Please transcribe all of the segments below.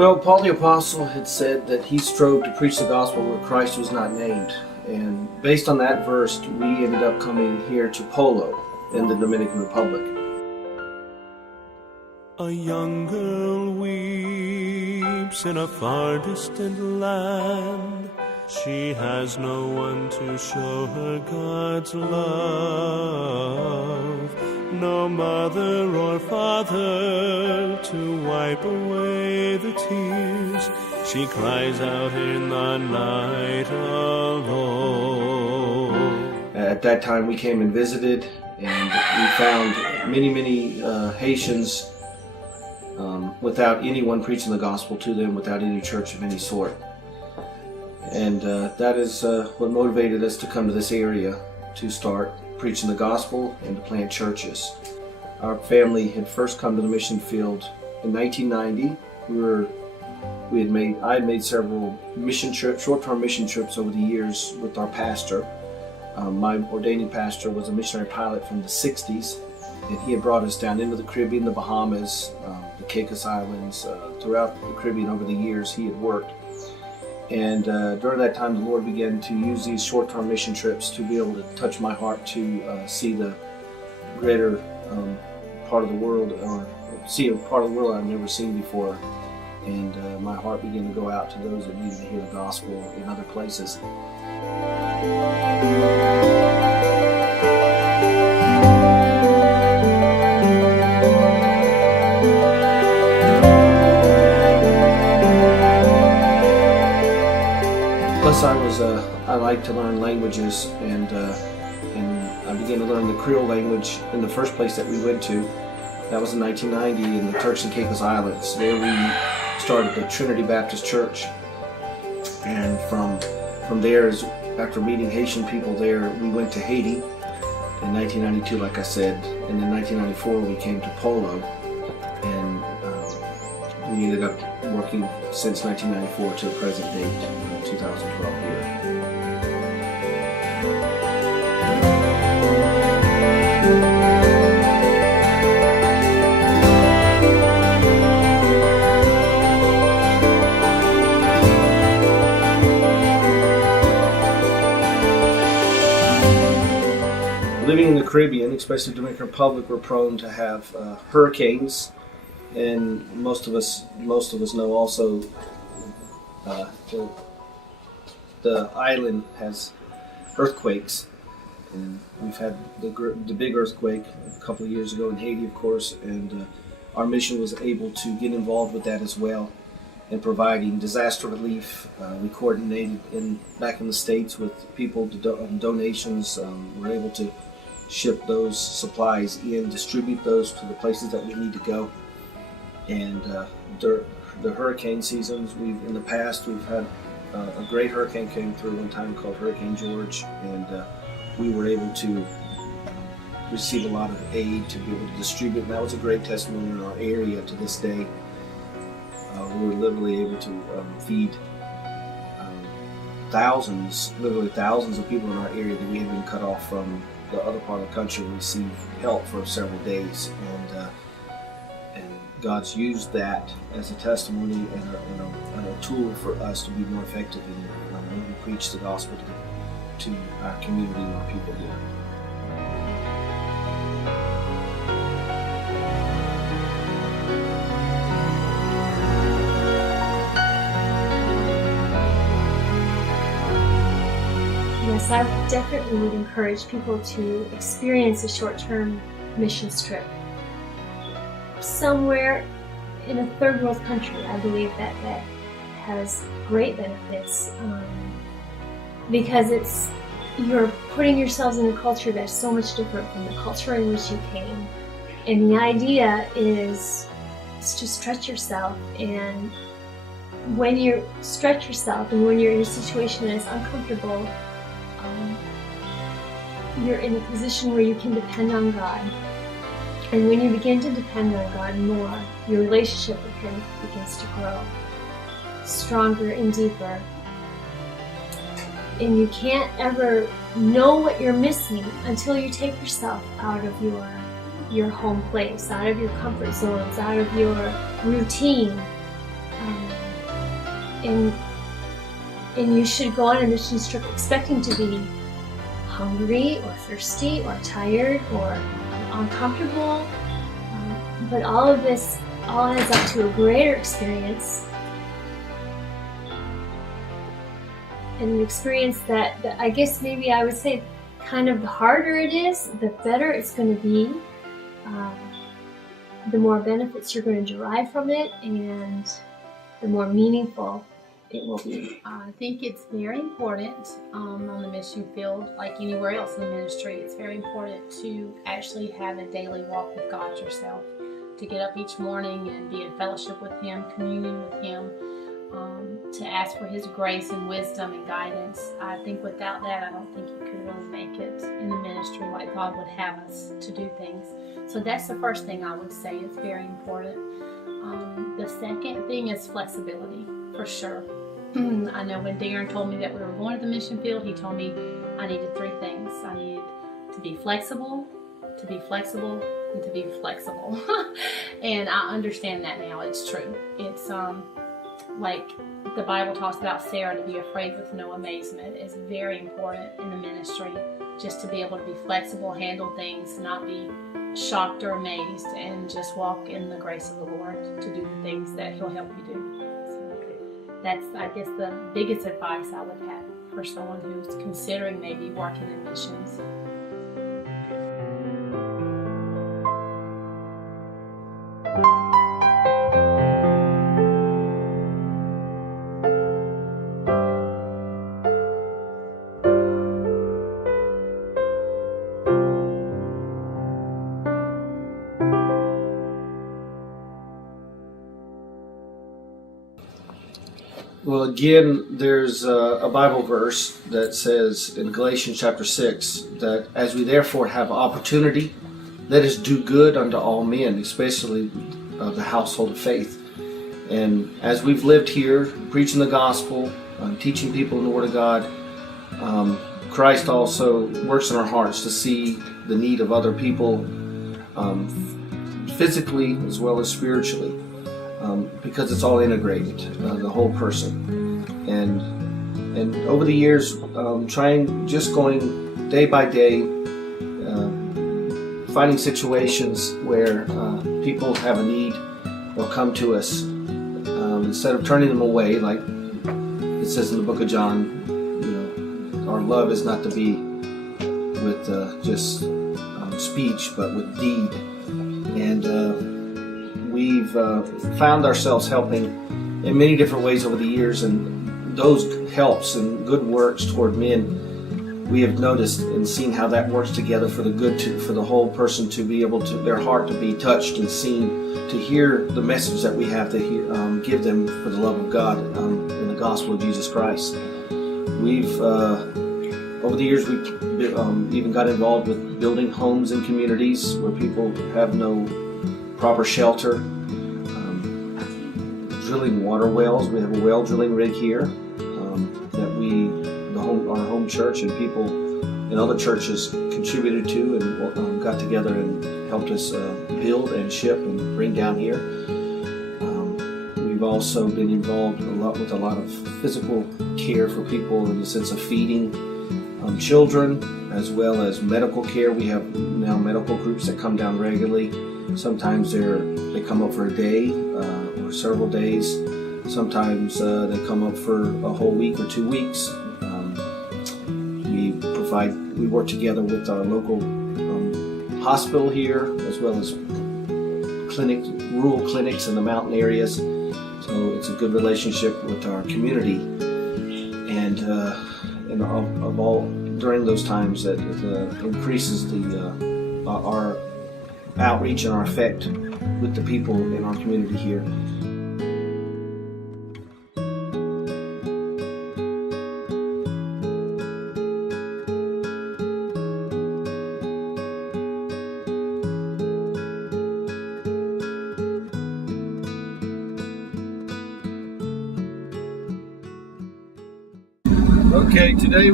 Well, Paul the Apostle had said that he strove to preach the gospel where Christ was not named. And based on that verse, we ended up coming here to Polo in the Dominican Republic. A young girl weeps in a far distant land. She has no one to show her God's love. No mother or father to wipe away the tears. She cries out in the night alone. At that time we came and visited, and we found many Haitians without anyone preaching the gospel to them, without any church of any sort. And that is what motivated us to come to this area to start preaching the gospel and to plant churches. Our family had first come to the mission field in 1990. I had made several mission trips, short-term mission trips over the years with our pastor. My ordaining pastor was a missionary pilot from the 60s, and he had brought us down into the Caribbean, the Bahamas, the Caicos Islands. Throughout the Caribbean over the years he had worked. And during that time, the Lord began to use these short-term mission trips to be able to touch my heart to see the greater part of the world, or see a part of the world I've never seen before. And my heart began to go out to those that needed to hear the gospel in other places. Plus, I like to learn languages, and I began to learn the Creole language in the first place that we went to. That was in 1990 in the Turks and Caicos Islands. There we started the Trinity Baptist Church, and from there, after meeting Haitian people there, we went to Haiti in 1992, like I said, and in 1994 we came to Polo, and we ended up working since 1994 to the present date, 2012 year. Living in the Caribbean, especially Dominican Republic, we're prone to have hurricanes, and most of us know also the island has earthquakes, and we've had the big earthquake a couple of years ago in Haiti, of course, and our mission was able to get involved with that as well in providing disaster relief. We coordinated back in the States with people to donations. We're able to ship those supplies in, distribute those to the places that we need to go. And the hurricane seasons, in the past we've had a great hurricane came through one time called Hurricane George, and we were able to receive a lot of aid to be able to distribute, and that was a great testimony in our area to this day. We were literally able to feed literally thousands of people in our area that we had been cut off from the other part of the country and receive help for several days. And God's used that as a testimony and a tool for us to be more effective in when we preach the gospel to our community and our people here. Yes, I definitely would encourage people to experience a short-term missions trip somewhere in a third world country. I believe that has great benefits because you're putting yourselves in a culture that's so much different from the culture in which you came, and the idea is to stretch yourself. And when you stretch yourself and when you're in a situation that is uncomfortable, you're in a position where you can depend on God. And when you begin to depend on God more, your relationship with Him begins to grow stronger and deeper. And you can't ever know what you're missing until you take yourself out of your home place, out of your comfort zones, out of your routine. and you should go on a mission trip expecting to be hungry or thirsty or tired or uncomfortable, but all of this all adds up to a greater experience, an experience that I guess maybe I would say kind of the harder it is, the better it's going to be, the more benefits you're going to derive from it, and the more meaningful it will be. I think it's very important on the mission field, like anywhere else in the ministry, it's very important to actually have a daily walk with God yourself, to get up each morning and be in fellowship with Him, communion with Him, to ask for His grace and wisdom and guidance. I think without that, I don't think you could really make it in the ministry like God would have us to do things. So that's the first thing I would say is very important. The second thing is flexibility, for sure. I know when Darren told me that we were going to the mission field, he told me I needed 3 things. I needed to be flexible, and to be flexible. And I understand that now. It's true. It's like the Bible talks about Sarah, to be afraid with no amazement is very important in the ministry. Just to be able to be flexible, handle things, not be shocked or amazed, and just walk in the grace of the Lord to do the things that He'll help you do. That's, I guess, the biggest advice I would have for someone who's considering maybe working in missions. Well, again, there's a Bible verse that says in Galatians chapter 6 that as we therefore have opportunity, let us do good unto all men, especially the household of faith. And as we've lived here, preaching the gospel, teaching people in the Word of God, Christ also works in our hearts to see the need of other people, physically as well as spiritually. Because it's all integrated, the whole person, and over the years, going day by day, finding situations where people have a need, they'll come to us instead of turning them away, like it says in the book of John. Our love is not to be with just speech, but with deed, and. We've found ourselves helping in many different ways over the years, and those helps and good works toward men, we have noticed and seen how that works together for the good, for the whole person to be able to, their heart to be touched and seen, to hear the message that we have to hear, give them for the love of God in the gospel of Jesus Christ. We've, over the years, we've even got involved with building homes and communities where people have no proper shelter, drilling water wells. We have a well drilling rig here that our home church and people in other churches contributed to and got together and helped us build and ship and bring down here. We've also been involved with a lot of physical care for people in the sense of feeding children, as well as medical care. We have now medical groups that come down regularly. Sometimes they come up for a day or several days. Sometimes they come up for a whole week or 2 weeks. We work together with our local hospital here, as well as rural clinics in the mountain areas. So it's a good relationship with our community, and during those times that increases our outreach and our effect with the people in our community here. Okay, today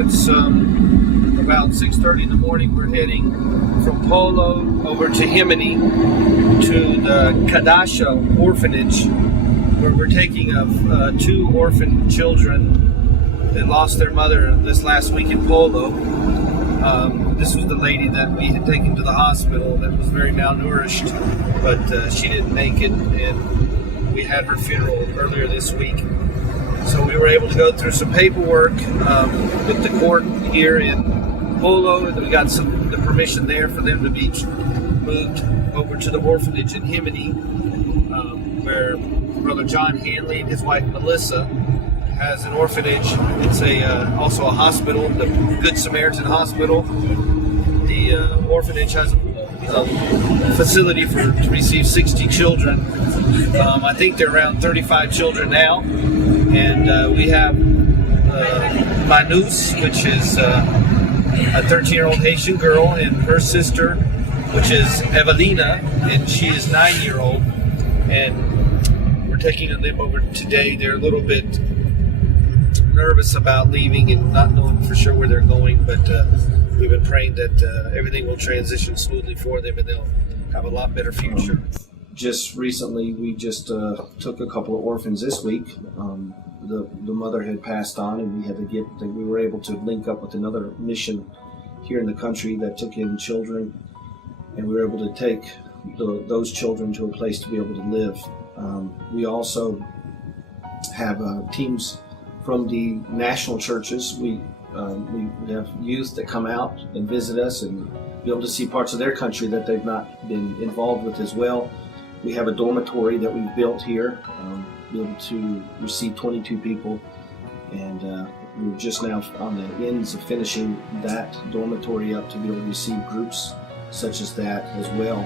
it's about 6:30 in the morning. We're heading from Polo over to Himini to the Kadasha orphanage we're taking of 2 orphan children that lost their mother this last week in Polo. This was the lady that we had taken to the hospital that was very malnourished, but she didn't make it, and we had her funeral earlier this week. So we were able to go through some paperwork with the court here in Polo, and we got the permission there for them to be moved over to the orphanage in Himini, where Brother John Hanley and his wife Melissa has an orphanage. It's also a hospital, the Good Samaritan Hospital. The orphanage has a facility to receive 60 children. I think they're around 35 children now. And we have Manus, which is a 13-year-old Haitian girl, and her sister, which is Evelina, and she is 9-year-old. And we're taking them over today. They're a little bit nervous about leaving and not knowing for sure where they're going, but we've been praying that everything will transition smoothly for them and they'll have a lot better future. Just recently, we just took a couple of orphans this week. The mother had passed on, and we were able to link up with another mission here in the country that took in children, and we were able to take those children to a place to be able to live. We also have teams from the national churches. We have youth that come out and visit us and be able to see parts of their country that they've not been involved with as well. We have a dormitory that we've built here, be able to receive 22 people, and we're just now on the ends of finishing that dormitory up to be able to receive groups such as that as well.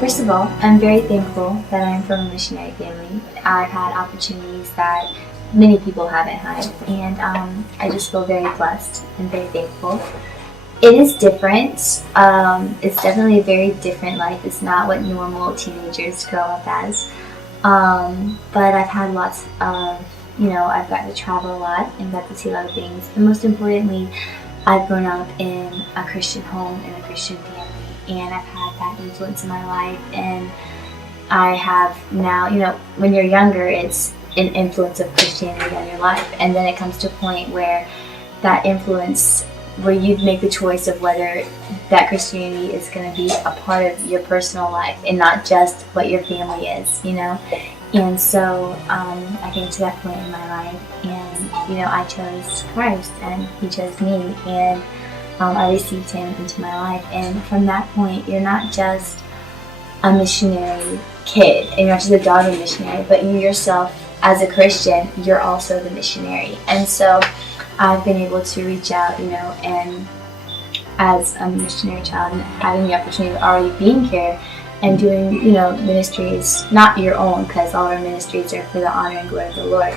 First of all, I'm very thankful that I'm from a missionary family. I've had opportunities that many people haven't had, and I just feel very blessed and very thankful. It is different. It's definitely a very different life. It's not what normal teenagers grow up as. But I've had lots of, I've gotten to travel a lot and got to see a lot of things. And most importantly, I've grown up in a Christian home and a Christian family. And I've had that influence in my life, and I have now, when you're younger, it's an influence of Christianity on your life, and then it comes to a point where that influence, where you make the choice of whether that Christianity is going to be a part of your personal life and not just what your family is, And so I came to that point in my life, and I chose Christ, and He chose me, and I received Him into my life. And from that point, you're not just a missionary kid, and you're not just a daughter of a missionary, but you yourself, as a Christian, you're also the missionary. And so I've been able to reach out, and as a missionary child, and having the opportunity of already being here and doing, ministries, not your own, because all our ministries are for the honor and glory of the Lord.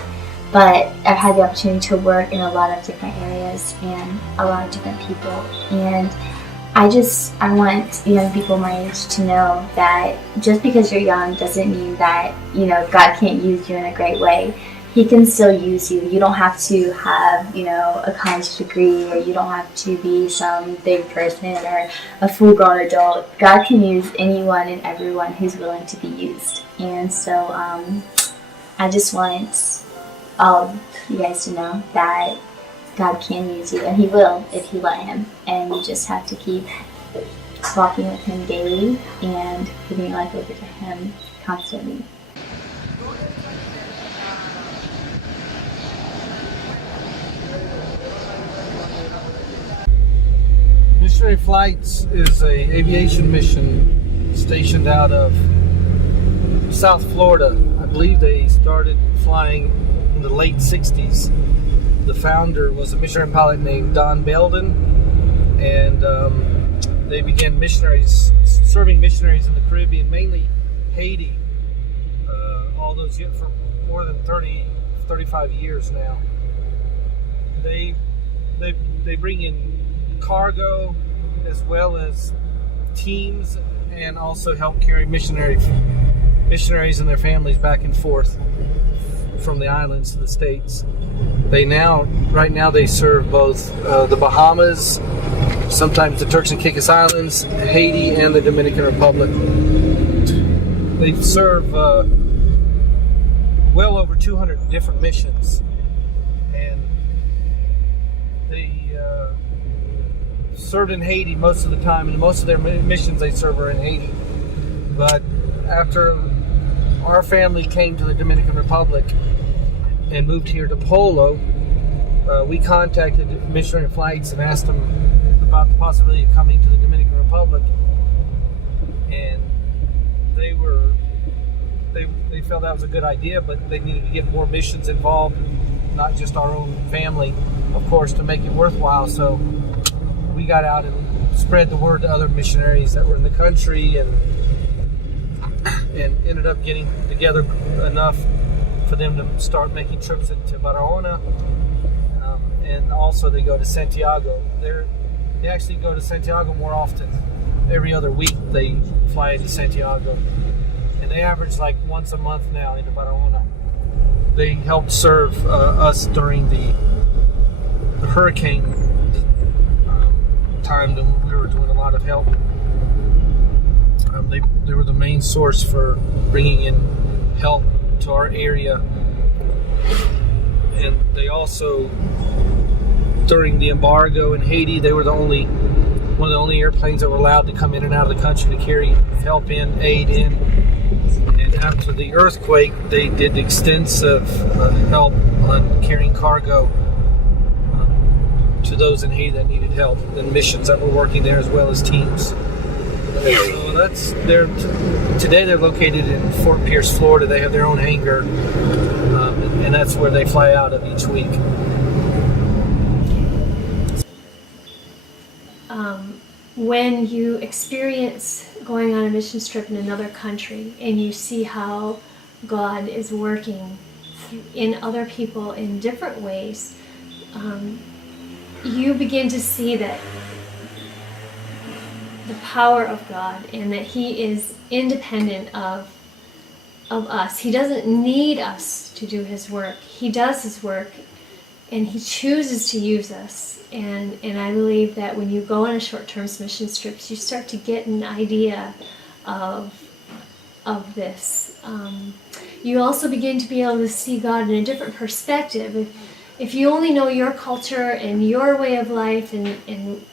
But I've had the opportunity to work in a lot of different areas and a lot of different people. And I want young people my age to know that just because you're young doesn't mean that, God can't use you in a great way. He can still use you. You don't have to have, a college degree, or you don't have to be some big person or a full-grown adult. God can use anyone and everyone who's willing to be used. And so I just want all of you guys to know that God can use you, and He will if you let Him. And you just have to keep walking with Him daily and giving your life over to Him constantly. Missionary Flights is an aviation mission stationed out of South Florida. I believe they started flying in the late 60s. The founder was a missionary pilot named Don Belden, and they began serving missionaries in the Caribbean, mainly Haiti, all those years, for more than 35 years now. They bring in cargo as well as teams and also help carry missionaries and their families back and forth from the islands to the States. Right now they serve both the Bahamas, sometimes the Turks and Caicos Islands, Haiti, and the Dominican Republic. They serve well over 200 different missions, and they served in Haiti most of the time, and most of their missions they serve are in Haiti. But after our family came to the Dominican Republic and moved here to Polo, we contacted Missionary Flights and asked them about the possibility of coming to the Dominican Republic, and they felt that was a good idea, but they needed to get more missions involved, not just our own family, of course, to make it worthwhile. So we got out and spread the word to other missionaries that were in the country, and ended up getting together enough for them to start making trips into Barahona, and also they go to Santiago. They actually go to Santiago more often. Every other week they fly into Santiago, and they average like once a month now into Barahona. They helped serve us during the hurricane time that we were doing a lot of help. They were the main source for bringing in help to our area, and they also, during the embargo in Haiti, they were one of the only airplanes that were allowed to come in and out of the country to carry help in, aid in. And after the earthquake, they did extensive help on carrying cargo to those in Haiti that needed help, and missions that were working there as well as teams. So today they're located in Fort Pierce, Florida. They have their own hangar, and that's where they fly out of each week. When you experience going on a mission trip in another country and you see how God is working in other people in different ways, you begin to see that the power of God, and that He is independent of us. He doesn't need us to do His work. He does His work, and He chooses to use us. And I believe that when you go on a short-term mission trips, you start to get an idea of this. You also begin to be able to see God in a different perspective. If you only know your culture and your way of life and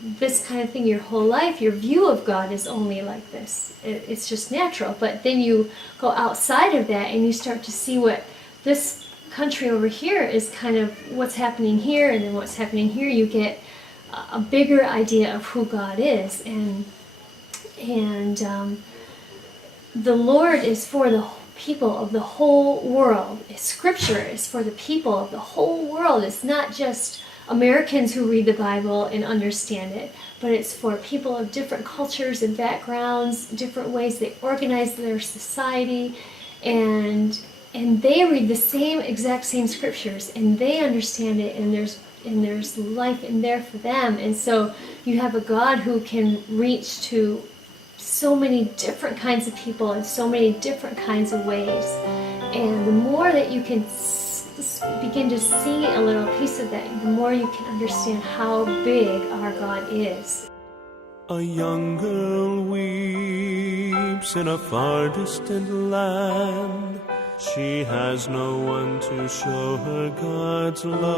this kind of thing your whole life, your view of God is only like this. It's just natural. But then you go outside of that and you start to see what this country over here is kind of what's happening here, and then what's happening here. You get a bigger idea of who God is, and the Lord is for the people of the whole world. Scripture is for the people of the whole world. It's not just Americans who read the Bible and understand it, but it's for people of different cultures and backgrounds, different ways they organize their society, and they read the exact same scriptures, and they understand it, and there's life in there for them. And so you have a God who can reach to so many different kinds of people in so many different kinds of ways. And the more that you can begin to see a little piece of that, the more you can understand how big our God is. A young girl weeps in a far distant land. She has no one to show her God's love,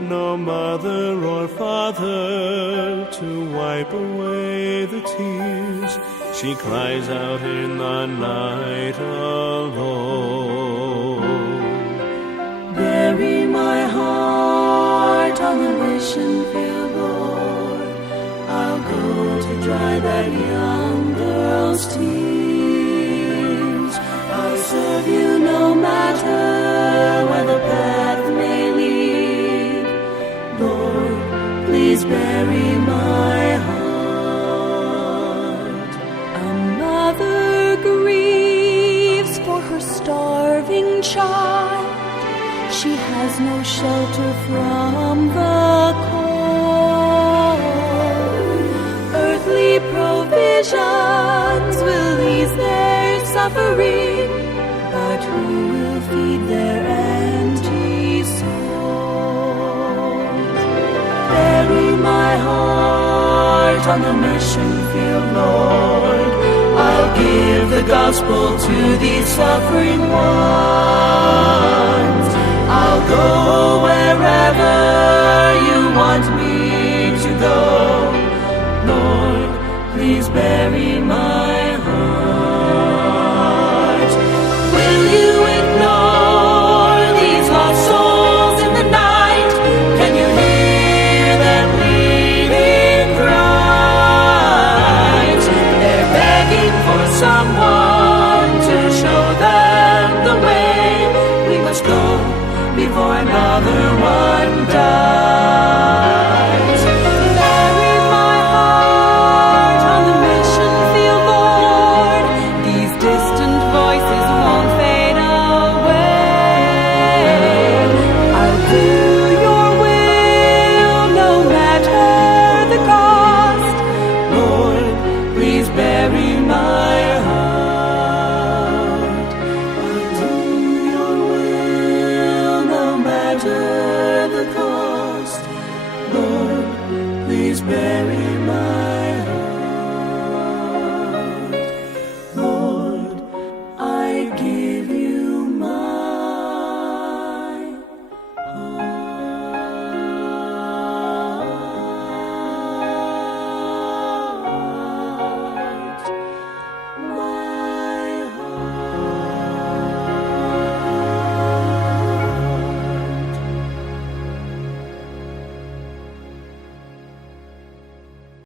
no mother or father to wipe away the tears. She cries out in the night alone. Bury my heart on the mission field, Lord. I'll go to dry that young girl's tears. I'll serve you no matter where the path may lead. Lord, please bury my heart. A mother grieves for her starving child. She has no shelter from the cold. suffering, but who will feed their empty souls? Bury my heart on the mission field, Lord. I'll give the gospel to these suffering ones. I'll go wherever you want me to go. Lord, please bury my heart. Will you ignore these lost souls in the night? Can you hear them pleading cries? They're begging for someone to show them the way. We must go before another one dies. Bury my heart on the mission field, Lord. These distant voices won't fade away. I'll do your will no matter the cost. Lord, please bury my heart. I'll do your will no matter the cost. Lord, please bury